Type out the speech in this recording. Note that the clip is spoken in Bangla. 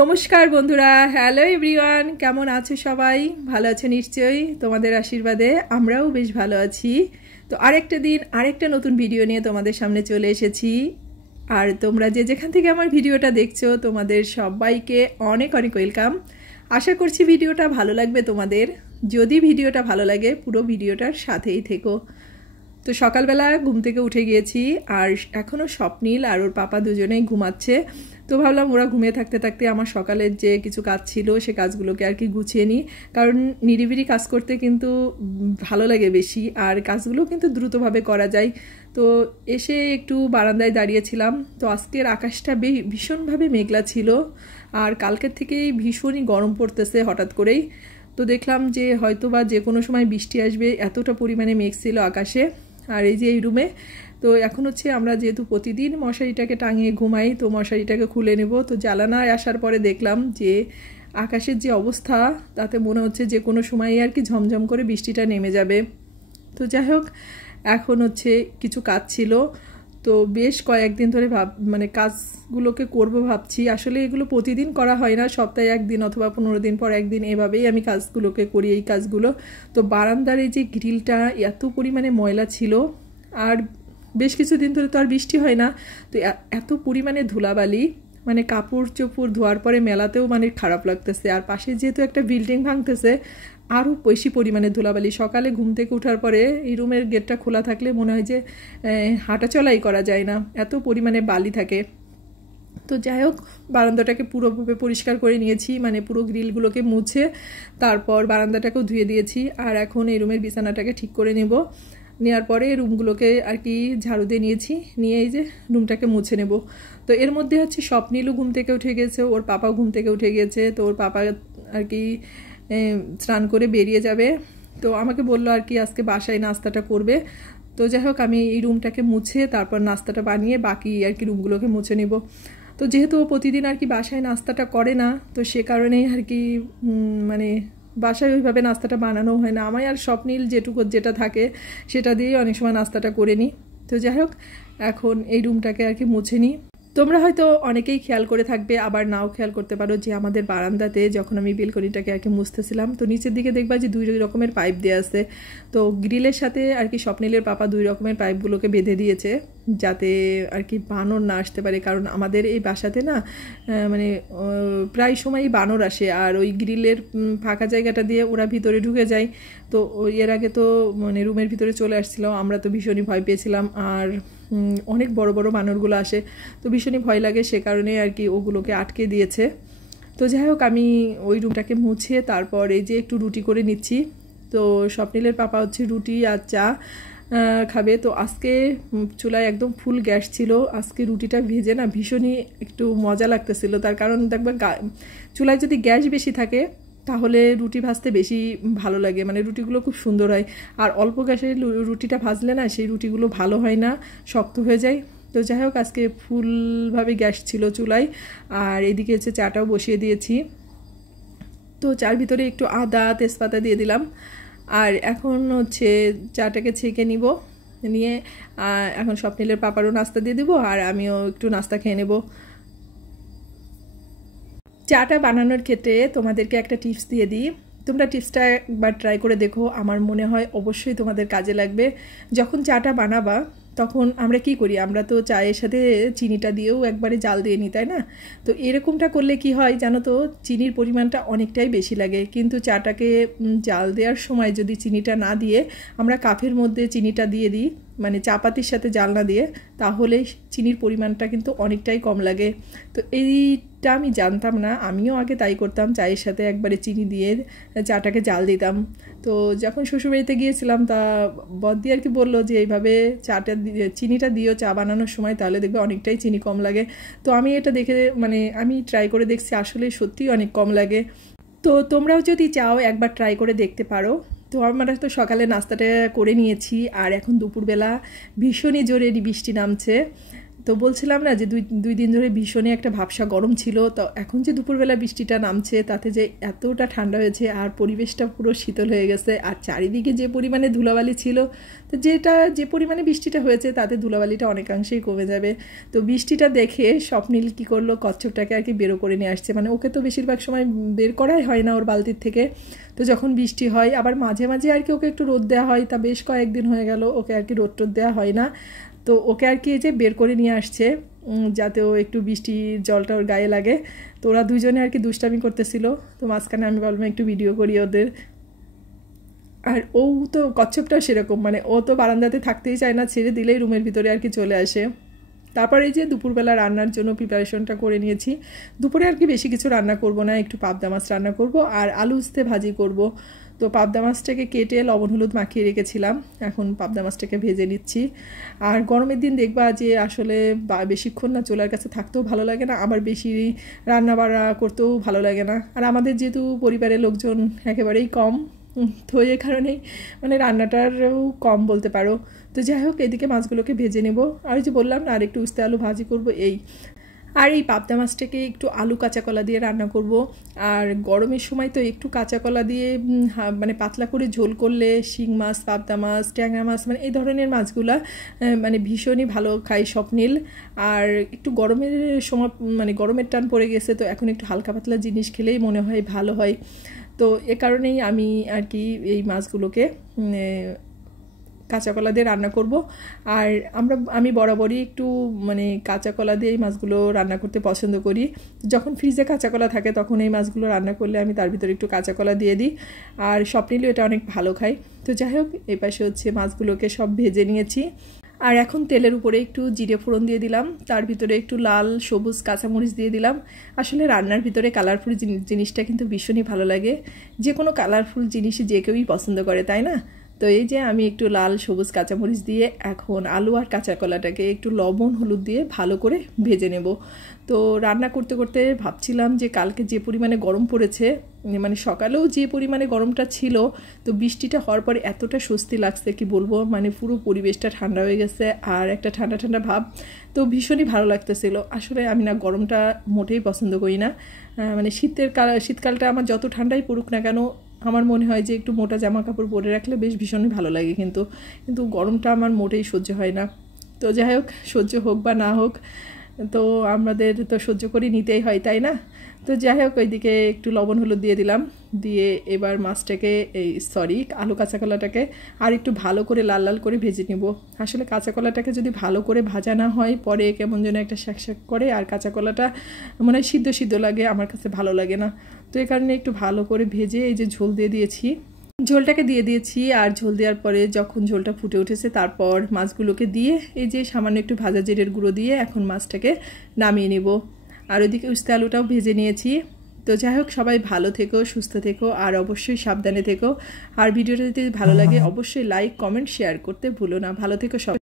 নমস্কার বন্ধুরা, হ্যালো এভরিওয়ান, কেমন আছো সবাই? ভালো আছে নিশ্চয়ই, তোমাদের আশীর্বাদে আমরাও বেশ ভালো আছি। তো আরেকটা দিন আরেকটা নতুন ভিডিও নিয়ে তোমাদের সামনে চলে এসেছি। আর তোমরা যে যেখান থেকে আমার ভিডিওটা দেখছো তোমাদের সবাইকে অনেক অনেক ওয়েলকাম। আশা করছি ভিডিওটা ভালো লাগবে তোমাদের। যদি ভিডিওটা ভালো লাগে পুরো ভিডিওটার সাথেই থেকো। তো সকালবেলা ঘুম থেকে উঠে গিয়েছি আর এখনও স্বপ্নীল আর ওর পাপা দুজনেই ঘুমাচ্ছে। তো ভাবলাম ওরা ঘুমিয়ে থাকতে থাকতে আমার সকালের যে কিছু কাজ ছিল সে কাজগুলোকে আর কি গুছিয়ে নিই, কারণ নিরিবিলি কাজ করতে কিন্তু ভালো লাগে বেশি, আর কাজগুলো কিন্তু দ্রুতভাবে করা যায়। তো এসে একটু বারান্দায় দাঁড়িয়েছিলাম। তো আজকের আকাশটা ভীষণভাবে মেঘলা ছিল, আর কালকের থেকেই ভীষণই গরম পড়তেছে হঠাৎ করেই। তো দেখলাম যে হয়তো বা যে কোনো সময় বৃষ্টি আসবে, এতটা পরিমাণে মেঘ ছিল আকাশে। আর এই যে এই রুমে তো এখন হচ্ছে আমরা যেহেতু প্রতিদিন মশারিটাকে টাঙিয়ে ঘুমাই, তো মশারিটাকে খুলে নেব। তো জানালায় আসার পরে দেখলাম যে আকাশের যে অবস্থা তাতে মনে হচ্ছে যে কোনো সময়ই আর কি ঝমঝম করে বৃষ্টিটা নেমে যাবে। তো যাই হোক, এখন হচ্ছে কিছু কাজ ছিল, তো বেশ কয়েকদিন ধরে মানে কাজগুলোকে করব ভাবছি। আসলে এগুলো প্রতিদিন করা হয় না, সপ্তাহে একদিন অথবা 15 দিন পর একদিন এভাবেই আমি কাজগুলোকে করি এই কাজগুলো। তো বারান্দার এই যে গ্রিলটা এত পরিমাণে ময়লা ছিল, আর বেশ কিছুদিন ধরে তো আর বৃষ্টি হয় না, তো এত পরিমাণে ধুলাবালি, মানে কাপড় চোপড় ধোয়ার পরে মেলাতেও মানে খারাপ লাগতেছে। আর পাশে যেহেতু একটা বিল্ডিং ভাঙতেছে, আরও বেশি পরিমাণে ধুলাবালি। সকালে ঘুম থেকে ওঠার পরে এই রুমের গেটটা খোলা থাকলে মনে হয় যে হাঁটাচলাই করা যায় না, এত পরিমাণে বালি থাকে। তো যাই হোক, বারান্দাটাকে পুরোভাবে পরিষ্কার করে নিয়েছি, মানে পুরো গ্রিলগুলোকে মুছে তারপর বারান্দাটাকেও ধুয়ে দিয়েছি। আর এখন এই রুমের বিছানাটাকে ঠিক করে নেব, নেওয়ার পরে রুমগুলোকে আর কি ঝাড়ু দিয়ে নিয়েছি, নিয়ে এই যে রুমটাকে মুছে নেব। তো এর মধ্যে হচ্ছে স্বপ্নীলও ঘুম থেকে উঠে গেছে, ওর পাপাও ঘুম থেকে উঠে গেছে। তো ওর পাপা আর কি স্নান করে বেরিয়ে যাবে। তো আমাকে বললো আর কি আজকে বাসায় নাস্তাটা করবে। তো যাই হোক, আমি এই রুমটাকে মুছে তারপর নাস্তাটা বানিয়ে বাকি আর কি রুমগুলোকে মুছে নেব। তো যেহেতু ও প্রতিদিন আর কি বাসায় নাস্তাটা করে না, তো সে কারণেই আর কি মানে বাসায় ওইভাবে নাস্তাটা বানানো হয় না। আমার আর স্বপ্নীল যেটুকু যেটা থাকে সেটা দিয়েই অনেক সময় নাস্তাটা করে নিই। তো যাই হোক, এখন এই রুমটাকে আর কি মুছে নিই। তোমরা হয়তো অনেকেই খেয়াল করে থাকবে, আবার নাও খেয়াল করতে পারো যে আমাদের বারান্দাতে যখন আমি বেলকনিটাকে আর কি মুছতেছিলাম, তো নিচের দিকে দেখবা যে 2 রকমের পাইপ দেওয়া আছে। তো গ্রিলের সাথে আর কি স্বপ্নীলের পাপা 2 রকমের পাইপগুলোকে বেঁধে দিয়েছে, যাতে আর কি বানর না আসতে পারে। কারণ আমাদের এই বাসাতে না মানে প্রায় সময়ই বানর আসে, আর ওই গ্রিলের ফাঁকা জায়গাটা দিয়ে ওরা ভিতরে ঢুকে যায়। তো এর আগে তো মানে রুমের ভিতরে চলে আসছিল, আমরা তো ভীষণই ভয় পেয়েছিলাম। আর অনেক বড় বড় বানরগুলো আসে, তো ভীষণই ভয় লাগে, সে কারণে আর কি ওগুলোকে আটকে দিয়েছে। তো যাই হোক, আমি ওই রুমটাকে মুছে তারপর এই যে একটু রুটি করে নিচ্ছি। তো স্বপ্নীলের পাপা হচ্ছে রুটি আর চা খাবে। তো আজকে চুলায় একদম ফুল গ্যাস ছিল, আজকে রুটিটা ভেজে না ভীষণই একটু মজা লাগতেছিল। তার কারণ দেখবে চুলায় যদি গ্যাস বেশি থাকে তাহলে রুটি ভাজতে বেশি ভালো লাগে, মানে রুটিগুলো খুব সুন্দর হয়। আর অল্প গ্যাসে রুটিটা ভাজলে না সেই রুটিগুলো ভালো হয় না, শক্ত হয়ে যায়। তো যাই হোক, আজকে ফুলভাবে গ্যাস ছিল চুলায়। আর এদিকে হচ্ছে চাটাও বসিয়ে দিয়েছি। তো চার ভিতরে একটু আদা তেজপাতা দিয়ে দিলাম। আর এখন হচ্ছে চাটাকে ছেঁকে নিব, নিয়ে এখন স্বপ্নীলের পাপারও নাস্তা দিয়ে দিব, আর আমিও একটু নাস্তা খেয়ে নেব। চাটা বানানোর ক্ষেত্রে তোমাদেরকে একটা টিপস দিয়ে দিই, তোমরা টিপসটা একবার ট্রাই করে দেখো, আমার মনে হয় অবশ্যই তোমাদের কাজে লাগবে। যখন চাটা বানাবা তখন আমরা কি করি, আমরা তো চায়ের সাথে চিনিটা দিয়েও একবারে জাল দিয়ে নিই, তাই না? তো এরকমটা করলে কি হয় জানো তো, চিনির পরিমাণটা অনেকটাই বেশি লাগে। কিন্তু চাটাকে জাল দেওয়ার সময় যদি চিনিটা না দিয়ে আমরা কাপের মধ্যে চিনিটা দিয়ে দিই, মানে চাপাতির সাথে জাল না দিয়ে, তাহলে চিনির পরিমাণটা কিন্তু অনেকটাই কম লাগে। তো এইটা আমি জানতাম না, আমিও আগে তাই করতাম, চায়ের সাথে একবারে চিনি দিয়ে চাটাকে জাল দিতাম। তো যখন শ্বশুরবাড়িতে গিয়েছিলাম তা বদ্দি আর কি বললো যে এইভাবে চাটা চিনিটা দিও চা বানানোর সময়, তাহলে দেখবে অনেকটাই চিনি কম লাগে। তো আমি এটা দেখে মানে আমি ট্রাই করে দেখছি, আসলে সত্যিই অনেক কম লাগে। তো তোমরাও যদি চাও একবার ট্রাই করে দেখতে পারো। তো আমরা তো সকালে নাস্তাটা করে নিয়েছি, আর এখন দুপুরবেলা ভীষণই জোরে বৃষ্টি নামছে। তো বলছিলাম না যে দুই দিন ধরে ভীষণই একটা ভাবসা গরম ছিল, তো এখন যে দুপুরবেলা বৃষ্টিটা নামছে তাতে যে এতটা ঠান্ডা হয়েছে আর পরিবেশটা পুরো শীতল হয়ে গেছে। আর চারিদিকে যে পরিমাণে ধুলাবালি ছিল, তো যে পরিমাণে বৃষ্টিটা হয়েছে তাতে ধুলাবালিটা অনেকাংশেই কমে যাবে। তো বৃষ্টিটা দেখে স্বপ্নীল কী করলো, কচ্ছপটাকে আর কি বেরো করে নিয়ে আসছে। মানে ওকে তো বেশিরভাগ সময় বের করাই হয় না ওর বালতির থেকে, তো যখন বৃষ্টি হয় আবার মাঝে মাঝে আর কি ওকে একটু রোদ দেওয়া হয়। তা বেশ কয়েকদিন হয়ে গেল ওকে আর কি রোদ টোদ দেওয়া হয় না, তো ওকে আর কি এই যে বের করে নিয়ে আসছে যাতে ও একটু বৃষ্টির জলটা ওর গায়ে লাগে। তো ওরা দুজনে আর কি দুষ্টামি করতেছিল, তো মাঝখানে আমি বললাম একটু ভিডিও করি ওদের। আর ও তো কচ্ছপটাও সেরকম, মানে ও তো বারান্দাতে থাকতেই চায় না, ছেড়ে দিলেই রুমের ভিতরে আর কি চলে আসে। তারপর এই যে দুপুরবেলা রান্নার জন্য প্রিপারেশনটা করে নিয়েছি। দুপুরে আর কি বেশি কিছু রান্না করব না, একটু পাবদা মাছ রান্না করব আর আলু উস্তে ভাজি করব। তো পাবদা মাছটাকে কেটে লবণ হলুদ মাখিয়ে রেখেছিলাম, এখন পাবদা মাছটাকে ভেজে নিচ্ছি। আর গরমের দিন দেখবা যে আসলে বেশিক্ষণ না চুলার কাছে থাকতেও ভালো লাগে না, আবার বেশি রান্না বাড়া করতেও ভালো লাগে না। আর আমাদের যেহেতু পরিবারের লোকজন একেবারেই কম, তো এই কারণেই মানে রান্নাটারও কম বলতে পারো। তো যাই হোক, এদিকে মাছগুলোকে ভেজে নেব। আর যে বললাম না, আর একটু উস্তে আলু ভাজি করব এই। আর এই পাবদা মাছটাকে একটু আলু কাঁচা কলা দিয়ে রান্না করব। আর গরমের সময় তো একটু কাঁচা কলা দিয়ে মানে পাতলা করে ঝোল করলে শিং মাছ, পাবদা মাছ, ট্যাংরা মাছ, মানে এই ধরনের মাছগুলা মানে ভীষণই ভালো খাই স্বপ্নীল। আর একটু গরমের সময় মানে গরমের টান পড়ে গেছে, তো এখন একটু হালকা পাতলা জিনিস খেলেই মনে হয় ভালো হয়। তো এ কারণেই আমি আর কি এই মাছগুলোকে কাঁচা কলা দিয়ে রান্না করব। আর আমি বরাবরই একটু মানে কাঁচা কলা দিয়ে এই মাছগুলো রান্না করতে পছন্দ করি। যখন ফ্রিজে কাঁচা কলা থাকে তখন এই মাছগুলো রান্না করলে আমি তার ভিতরে একটু কাঁচা কলা দিয়ে দিই, আর স্বপ্নিলও এটা অনেক ভালো খায়। তো যাই হোক, এই পাশে হচ্ছে মাছগুলোকে সব ভেজে নিয়েছি। আর এখন তেলের উপরে একটু জিরে ফোড়ন দিয়ে দিলাম, তার ভিতরে একটু লাল সবুজ কাঁচামরিচ দিয়ে দিলাম। আসলে রান্নার ভিতরে কালারফুল জিনিসটা কিন্তু ভীষণই ভালো লাগে, যে কোনো কালারফুল জিনিসই যে কেউই পছন্দ করে, তাই না? তো এই যে আমি একটু লাল সবুজ কাঁচামরিচ দিয়ে এখন আলু আর কাঁচা কলাটাকে একটু লবণ হলুদ দিয়ে ভালো করে ভেজে নেব। তো রান্না করতে করতে ভাবছিলাম যে কালকে যে পরিমাণে গরম পড়েছে, মানে সকালেও যে পরিমাণে গরমটা ছিল, তো বৃষ্টিটা হওয়ার পরে এতটা স্বস্তি লাগছে কি বলবো, মানে পুরো পরিবেশটা ঠান্ডা হয়ে গেছে আর একটা ঠান্ডা ঠান্ডা ভাব, তো ভীষণই ভালো লাগতেছিল। আসলে আমি না গরমটা মোটেই পছন্দ করি না, মানে শীতকালটা আমার যত ঠান্ডাই পড়ুক না কেন আমার মনে হয় যে একটু মোটা জামা কাপড় পরে রাখলে বেশ ভীষণই ভালো লাগে, কিন্তু গরমটা আমার মোটেই সহ্য হয় না। তো যাই হোক, সহ্য হোক বা না হোক, তো আমাদের তো সহ্য করে নিতেই হয়, তাই না? তো যাই হোক, ওইদিকে একটু লবণ হলুদ দিয়ে দিলাম, দিয়ে এবার মাছটাকে আলু কাঁচা কলাটাকে আর একটু ভালো করে লাল লাল করে ভেজে নেব। আসলে কাঁচা কলাটাকে যদি ভালো করে ভাজা না হয় পরে কেমন যেন একটা শাক শাক করে, আর কাঁচা কলাটা মনে হয় সিদ্ধ সিদ্ধ লাগে, আমার কাছে ভালো লাগে না। তো এই কারণে একটু ভালো করে ভেজে এই যে ঝোল দিয়ে দিয়েছি, ঝোলটাকে দিয়ে দিয়েছি। আর ঝোল দেওয়ার পরে যখন ঝোলটা ফুটে উঠেছে তারপর মাছগুলোকে দিয়ে এই যে সামান্য একটু ভাজা জিরের গুঁড়ো দিয়ে এখন মাছটাকে নামিয়ে নেব। আর ওইদিকে উস্তে আলুটাও ভেজে নিয়েছি। তো যাই হোক, সবাই ভালো থেকো, সুস্থ থেকো আর অবশ্যই সাবধানে থেকো। আর ভিডিওটা যদি ভালো লাগে অবশ্যই লাইক কমেন্ট শেয়ার করতে ভুলো না। ভালো থেকো সবাই।